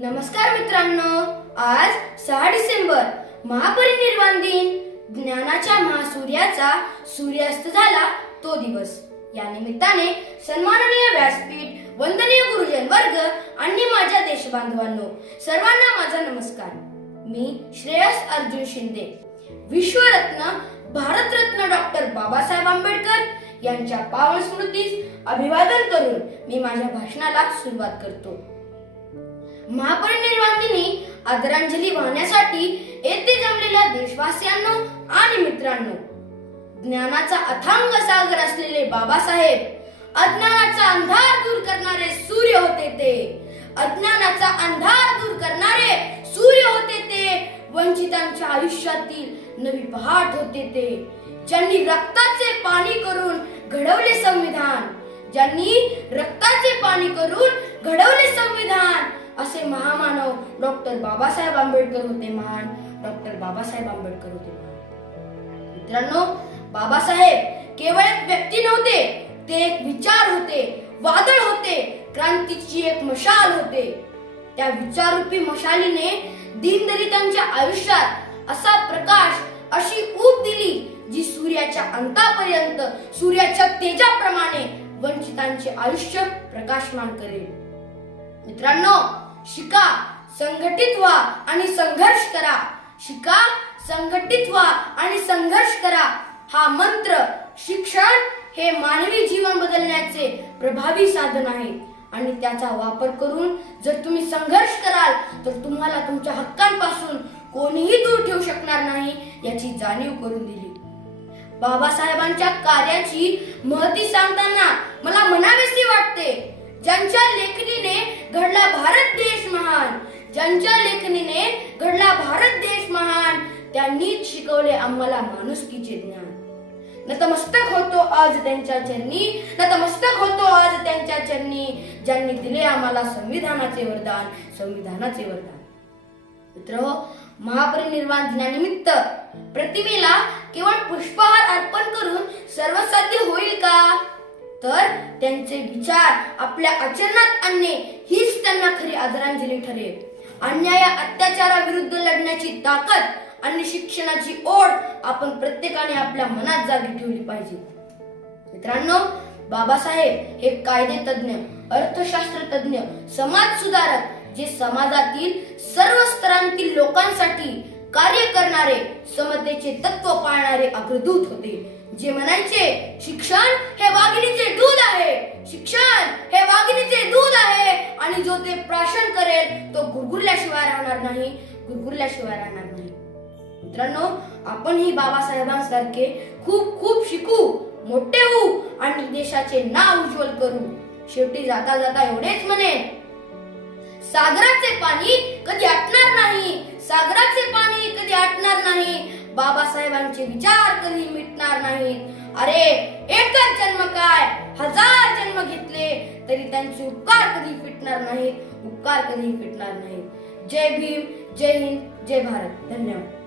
नमस्कार मित्रांनो, आज 6 डिसेंबर महापरिनिर्वाण दिन. ज्ञानाच्या महासूर्याचा सूर्यास्त झाला तो दिवस. या निमित्ताने सन्माननीय व्यासपीठ, वंदनीय गुरुजन वर्ग आणि माझ्या देशबांधवांनो, सर्वांना माझा नमस्कार. मी श्रेयस अर्जुन शिंदे. विश्वरत्न भारतरत्न डॉक्टर बाबासाहेब आंबेडकर यांच्या पावन स्मृतीस अभिवादन करून मी माझ्या भाषणाला सुरुवात करतो. महापरिनिर्वाण दिनी आदरांजली वाहण्यासाठी येथे जमलेल्या देशवासियांनो आणि मित्रांनो, ज्ञानाचा अथांग सागर असलेले बाबासाहेब अज्ञानाचा अंधार दूर करणारे सूर्य होते. ते अज्ञानाचा अंधार दूर करणारे सूर्य होते. ते वंचितांच्या आयुष्यातील नवी पहाट होते. ते ज्यांनी रक्ताचे पाणी करून घडवले संविधान, ज्यांनी रक्ताचे पाणी करून घडवले संविधान, असे महामानव डॉक्टर बाबासाहेब आंबेडकर होते. महान डॉक्टर बाबासाहेब आंबेडकर होते. मित्रांनो, बाबासाहेब केवळ एक व्यक्ती नव्हते, ते एक विचार होते, वादळ होते, क्रांतीची एक मशाल होते. त्या विचाररूपी मशालीने दीनदलितांच्या आयुष्यात असा प्रकाश, अशी ऊब दिली जी सूर्याच्या अंतापर्यंत, सूर्याच्या तेजाप्रमाणे वंचितांचे आयुष्य प्रकाशमान करेल. मित्रांनो, शिका, संघटित व्हा आणि संघर्ष करा. शिका, संघटित व्हा आणि संघर्ष करा. हा मंत्र, शिक्षण हे मानवी जीवन बदलण्याचे प्रभावी साधन आहे आणि त्याचा वापर करून जर तुम्ही संघर्ष कराल तर तुम्हाला तुमच्या हक्कांपासून कोणीही दूर ठेवू शकणार नाही याची जाणीव करून दिली. बाबासाहेबांच्या कार्याची महती सांगताना मला म्हणावेसे वाटते, ज्यांच्या लेखणीने घडला भारत देश महान, ज्यांच्या लेखणीने घडला भारत देश महान, त्यांनीच शिकवले आम्हाला माणुसकीचे ज्ञान. नतमस्तक होतो आज त्यांच्या चरणी, नतमस्तक होतो आज त्यांच्या चरणी, ज्यांनी दिले आम्हाला संविधानाचे वरदान, संविधानाचे वरदान. मित्रहो, महापरिनिर्वाण दिनानिमित्त प्रतिमेला केवळ पुष्पहार अर्पण करून सर्व साध्य होईल का? तर त्यांचे विचार आपल्या आचरणात आणणे हीच त्यांना खरी आदरांजली ठरेल. अन्याय अत्याचाराविरुद्ध लढण्याची ताकद आणि शिक्षणाची ओढ आपण प्रत्येकाने आपल्या मनात जागी ठेवली पाहिजे. मित्रांनो, बाबासाहेब हे कायदे तज्ञ, अर्थशास्त्र तज्ञ, समाज सुधारक, जे समाजातील सर्व स्तरांतील लोकांसाठी कार्य करणारे, समतेचे तत्व पाळणारे अग्रदूत होते. जे म्हणायचे, शिक्षण हे वाघिणीचे दूध आहे, शिक्षण हे वाघिणीचे दूध आहे, आणि जो ते प्राशन करेल तो गुरगुरल्याशिवाय राहणार नाही, गुरगुरल्याशिवाय राहणार नाही. मित्रांनो, आपणही बाबासाहेबांसारखे खूप खूप शिकू, मोठे होऊ आणि देशाचे नाव उज्ज्वल करू. शेवटी जाता जाता एवढेच म्हणेन, सागराचे पाणी कधी आटणार नाही, सागराचे पाणी कधी आटणार नाही, बाबासाहेबांचे विचार कधी मिटणार नाहीत. अरे, एकच जन्म काय, 1000 जन्म घेतले तरी त्यांचे उपकार कधी फिटणार नाहीत, उपकार कधी फिटणार नाहीत. जय भीम, जय हिंद, जय भारत. धन्यवाद.